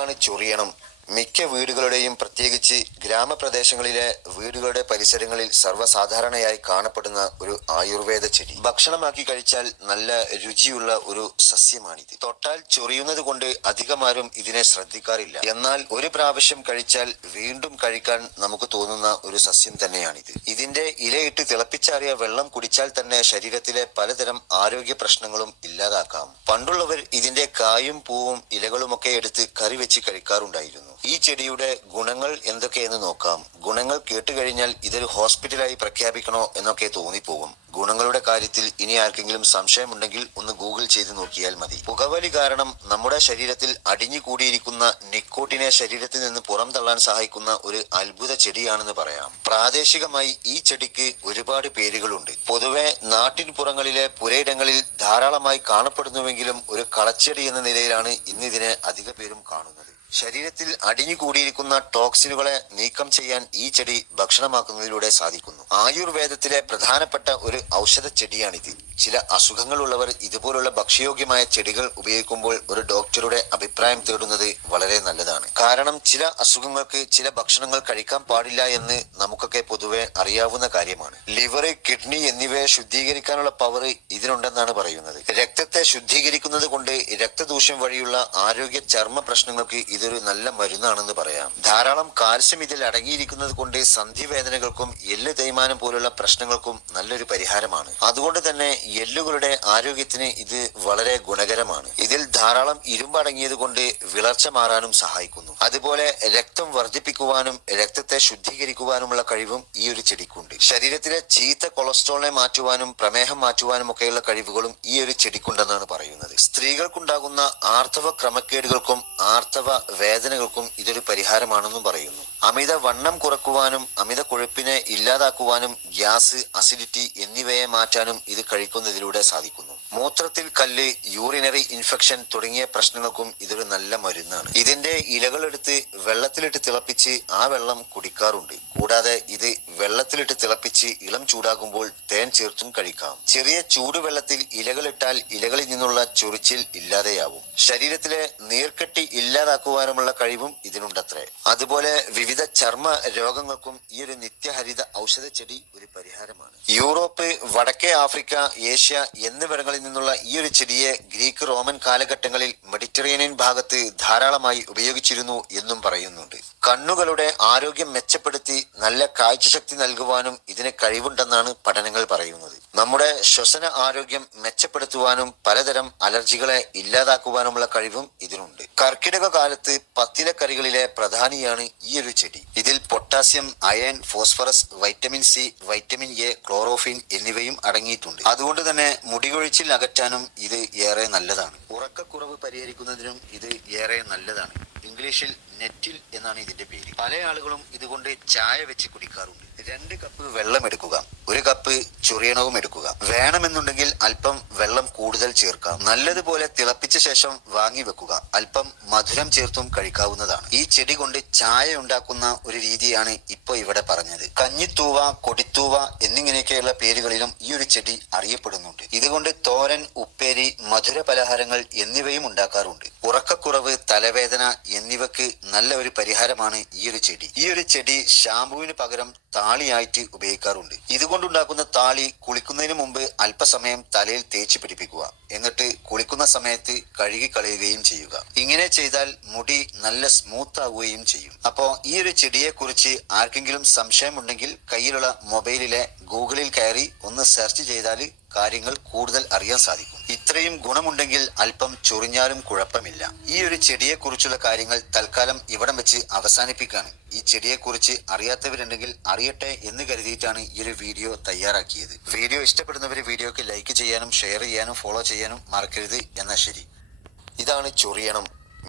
ഇതാണ് ചൊറിയണം? മിക്ക വീടുകളുടെയും പ്രത്യേകിച്ച് ഗ്രാമപ്രദേശങ്ങളിലെ വീടുകളുടെ പരിസരങ്ങളിൽ സർവസാധാരണയായി കാണപ്പെടുന്ന ഒരു ആയുർവേദ ചെടി. ഭക്ഷണമാക്കി കഴിച്ചാൽ നല്ല രുചിയുള്ള ഒരു സസ്യമാണിത്. തൊട്ടാൽ ചൊറിയുന്നത് കൊണ്ട് അധികമാരും ഇതിനെ ശ്രദ്ധിക്കാറില്ല. എന്നാൽ ഒരു പ്രാവശ്യം കഴിച്ചാൽ വീണ്ടും കഴിക്കാൻ നമുക്ക് തോന്നുന്ന ഒരു സസ്യം തന്നെയാണിത്. ഇതിന്റെ ഇലയിട്ട് തിളപ്പിച്ചാറിയ വെള്ളം കുടിച്ചാൽ തന്നെ ശരീരത്തിലെ പലതരം ആരോഗ്യ പ്രശ്നങ്ങളും ഇല്ലാതാക്കാം. പണ്ടുള്ളവർ ഇതിന്റെ കായും പൂവും ഇലകളുമൊക്കെ എടുത്ത് കറി വെച്ച് കഴിക്കാറുണ്ടായിരുന്നു. ഈ ചെടിയുടെ ഗുണങ്ങൾ എന്തൊക്കെയെന്ന് നോക്കാം. ഗുണങ്ങൾ കേട്ടുകഴിഞ്ഞാൽ ഇതൊരു ഹോസ്പിറ്റലായി പ്രഖ്യാപിക്കണോ എന്നൊക്കെ തോന്നിപ്പോകും. ഗുണങ്ങളുടെ കാര്യത്തിൽ ഇനി ആർക്കെങ്കിലും സംശയമുണ്ടെങ്കിൽ ഒന്ന് ഗൂഗിൾ ചെയ്ത് നോക്കിയാൽ മതി. പുകവലി കാരണം നമ്മുടെ ശരീരത്തിൽ അടിഞ്ഞുകൂടിയിരിക്കുന്ന നിക്കോട്ടിനെ ശരീരത്തിൽ നിന്ന് പുറംതള്ളാൻ സഹായിക്കുന്ന ഒരു അത്ഭുത ചെടിയാണെന്ന് പറയാം. പ്രാദേശികമായി ഈ ചെടിക്ക് ഒരുപാട് പേരുകളുണ്ട്. പൊതുവെ നാട്ടിൻപുറങ്ങളിലെ പുരയിടങ്ങളിൽ ധാരാളമായി കാണപ്പെടുന്നുവെങ്കിലും ഒരു കളച്ചെടി എന്ന നിലയിലാണ് ഇന്ന് ഇതിനെ അധിക പേരും കാണുന്നത്. ശരീരത്തിൽ അടിഞ്ഞുകൂടിയിരിക്കുന്ന ടോക്സിനുകളെ നീക്കം ചെയ്യാൻ ഈ ചെടി ഭക്ഷണമാക്കുന്നതിലൂടെ സാധിക്കുന്നു. ആയുർവേദത്തിലെ പ്രധാനപ്പെട്ട ഒരു ഔഷധ ചെടിയാണിത് ചില അസുഖങ്ങളുള്ളവർ ഇതുപോലുള്ള ഭക്ഷ്യയോഗ്യമായ ചെടികൾ ഉപയോഗിക്കുമ്പോൾ ഒരു ഡോക്ടറുടെ അഭിപ്രായം തേടുന്നത് വളരെ നല്ലതാണ്. കാരണം ചില അസുഖങ്ങൾക്ക് ചില ഭക്ഷണങ്ങൾ കഴിക്കാൻ പാടില്ല എന്ന് നമുക്കൊക്കെ പൊതുവെ അറിയാവുന്ന കാര്യമാണ്. ലിവർ കിഡ്നി എന്നിവയെ ശുദ്ധീകരിക്കാനുള്ള പവർ ഇതിനുണ്ടെന്നാണ് പറയുന്നത്. രക്തത്തെ ശുദ്ധീകരിക്കുന്നത് കൊണ്ട് രക്തദൂഷ്യം വഴിയുള്ള ആരോഗ്യ ചർമ്മ പ്രശ്നങ്ങൾക്ക് ഇതൊരു നല്ല മരുന്നാണെന്ന് പറയാം. ധാരാളം കാൽസ്യം ഇതിൽ അടങ്ങിയിരിക്കുന്നത് കൊണ്ട് സന്ധിവേദനകൾക്കും എല്ല് തേയ്മാനം പോലുള്ള പ്രശ്നങ്ങൾക്കും നല്ലൊരു പരിഹാരമാണ്. അതുകൊണ്ട് തന്നെ എല്ലുകളുടെ ആരോഗ്യത്തിന് ഇത് വളരെ ഗുണകരമാണ്. ഇതിൽ ധാരാളം ഇരുമ്പടങ്ങിയത് കൊണ്ട് വിളർച്ച മാറാനും സഹായിക്കുന്നു. അതുപോലെ രക്തം വർദ്ധിപ്പിക്കുവാനും രക്തത്തെ ശുദ്ധീകരിക്കുവാനുമുള്ള കഴിവും ഈ ഒരു ചെടിക്കുണ്ട്. ശരീരത്തിലെ ചീത്ത കൊളസ്ട്രോളിനെ മാറ്റുവാനും പ്രമേഹം മാറ്റുവാനും ഒക്കെയുള്ള കഴിവുകളും ഈ ഒരു ചെടിക്കുണ്ടെന്നാണ് പറയുന്നത്. സ്ത്രീകൾക്കുണ്ടാകുന്ന ആർത്തവ ക്രമക്കേടുകൾക്കും ആർത്തവ വേദനകൾക്കും ഇതൊരു പരിഹാരമാണെന്നും പറയുന്നു. അമിത വണ്ണം കുറക്കുവാനും അമിത കൊഴുപ്പിനെ ഇല്ലാതാക്കുവാനും ഗ്യാസ് അസിഡിറ്റി എന്നിവയെ മാറ്റാനും ഇത് കഴിക്കുന്നതിലൂടെ സാധിക്കുന്നു. മൂത്രത്തിൽ കല്ല് യൂറിനറി ഇൻഫെക്ഷൻ തുടങ്ങിയ പ്രശ്നങ്ങൾക്കും ഇതൊരു നല്ല മരുന്നാണ്. ഇതിന്റെ ഇലകളെടുത്ത് വെള്ളത്തിലിട്ട് തിളപ്പിച്ച് ആ വെള്ളം കുടിക്കാറുണ്ട്. കൂടാതെ ഇത് വെള്ളത്തിലിട്ട് തിളപ്പിച്ച് ഇളം ചൂടാകുമ്പോൾ തേൻ ചേർത്തും കഴിക്കാം. ചെറിയ ചൂടുവെള്ളത്തിൽ ഇലകളിട്ടാൽ ഇലകളിൽ നിന്നുള്ള ചൊറിച്ചിൽ ഇല്ലാതെയാവും. ശരീരത്തിലെ നീർക്കെട്ടി ഇല്ലാതാക്കുവാനുമുള്ള കഴിവും ഇതിനുണ്ടത്രേ. അതുപോലെ വിവിധ ചർമ്മ രോഗങ്ങൾക്കും ഈ ഒരു നിത്യഹരിത ഔഷധ ചെടി ഒരു പരിഹാരമാണ്. യൂറോപ്പ് വടക്കേ ആഫ്രിക്ക ഏഷ്യ എന്നിവിടങ്ങളിൽ നിന്നുള്ള ഈ ഒരു ചെടിയെ ഗ്രീക്ക് റോമൻ കാലഘട്ടങ്ങളിൽ മെഡിറ്ററേനിയൻ ഭാഗത്ത് ധാരാളമായി ഉപയോഗിച്ചിരുന്നു എന്നും പറയുന്നുണ്ട്. കണ്ണുകളുടെ ആരോഗ്യം മെച്ചപ്പെടുത്തി നല്ല കാഴ്ചശക്തി നൽകുവാനും ഇതിന് കഴിവുണ്ടെന്നാണ് പഠനങ്ങൾ പറയുന്നത്. നമ്മുടെ ശ്വസന ആരോഗ്യം മെച്ചപ്പെടുത്തുവാനും പലതരം അലർജികളെ ഇല്ലാതാക്കുവാനുമുള്ള കഴിവും ഇതിനുണ്ട്. കർക്കിടക കാലത്ത് പത്തിലക്കറികളിലെ പ്രധാനിയാണ് ഈ ഒരു ചെടി. ഇതിൽ potassium iron phosphorus vitamin C vitamin A chlorophyll എന്നിവയും അടങ്ങിയിട്ടുണ്ട്. അതുകൊണ്ട് തന്നെ മുടികൊഴിച്ചിൽ അകറ്റാനും ഇത് ഏറെ നല്ലതാണ്. ഉറക്കക്കുറവ് പരിഹരിക്കുന്നതിനും ഇത് ഏറെ നല്ലതാണ്. ഇംഗ്ലീഷിൽ നെറ്റിൽ എന്നാണ് ഇതിന്റെ പേര്. പല ആളുകളും ഇതുകൊണ്ട് ചായ വെച്ച് കുടിക്കാറുണ്ട്. രണ്ട് കപ്പ് വെള്ളം എടുക്കുക. ചൊറിയണവും എടുക്കുക. വേണമെന്നുണ്ടെങ്കിൽ അല്പം വെള്ളം കൂടുതൽ ചേർക്കാം. നല്ലതുപോലെ തിളപ്പിച്ച ശേഷം വാങ്ങി വെക്കുക. അല്പം മധുരം ചേർത്തും കഴിക്കാവുന്നതാണ്. ഈ ചെടി കൊണ്ട് ചായ ഉണ്ടാക്കുന്ന ഒരു രീതിയാണ് ഇപ്പോൾ ഇവിടെ പറഞ്ഞത്. കഞ്ഞിത്തൂവ കൊടിത്തൂവ എന്നിങ്ങനെയൊക്കെയുള്ള പേരുകളിലും ഈ ഒരു ചെടി അറിയപ്പെടുന്നുണ്ട്. ഇതുകൊണ്ട് തോരൻ ഉപ്പേരി മധുര പലഹാരങ്ങൾ എന്നിവയും ഉണ്ടാക്കാറുണ്ട്. ഉറക്കക്കുറവ് തലവേദന എന്നിവക്ക് നല്ല ഒരു പരിഹാരമാണ് ഈ ഒരു ചെടി. ഈ ഒരു ചെടി ഷാമ്പുവിന് പകരം താളിയായിട്ട് ഉപയോഗിക്കാറുണ്ട്. ഇതുകൊണ്ടുണ്ടാക്കുന്ന താളി കുളിക്കുന്നതിന് മുമ്പ് അല്പസമയം തലയിൽ തേച്ച് പിടിപ്പിക്കുക. എന്നിട്ട് കുളിക്കുന്ന സമയത്ത് കഴുകി കളയുകയും ചെയ്യുക. ഇങ്ങനെ ചെയ്താൽ മുടി നല്ല സ്മൂത്ത് ആവുകയും ചെയ്യും. അപ്പോ ഈ ഒരു ചെടിയെ കുറിച്ച് ആർക്കെങ്കിലും സംശയമുണ്ടെങ്കിൽ കയ്യിലുള്ള മൊബൈലിലെ ഗൂഗിളിൽ കയറി ഒന്ന് സെർച്ച് ചെയ്താൽ കാര്യങ്ങൾ കൂടുതൽ അറിയാൻ സാധിക്കും. ഇത്രയും ഗുണമുണ്ടെങ്കിൽ അല്പം ചൊറിഞ്ഞാലും കുഴപ്പമില്ല. ഈ ഒരു ചെടിയെ കുറിച്ചുള്ള കാര്യങ്ങൾ തൽക്കാലം ഇവിടം വെച്ച് അവസാനിപ്പിക്കുകയാണ്. ഈ ചെടിയെക്കുറിച്ച് അറിയാത്തവരുണ്ടെങ്കിൽ അറിയട്ടെ എന്ന് കരുതിയിട്ടാണ് ഈ ഒരു വീഡിയോ തയ്യാറാക്കിയത്. വീഡിയോ ഇഷ്ടപ്പെടുന്നവർ വീഡിയോക്ക് ലൈക്ക് ചെയ്യാനും ഷെയർ ചെയ്യാനും ഫോളോ ചെയ്യാനും മറക്കരുത്. എന്നാ ശരി. ഇതാണ് ചൊറിയണം.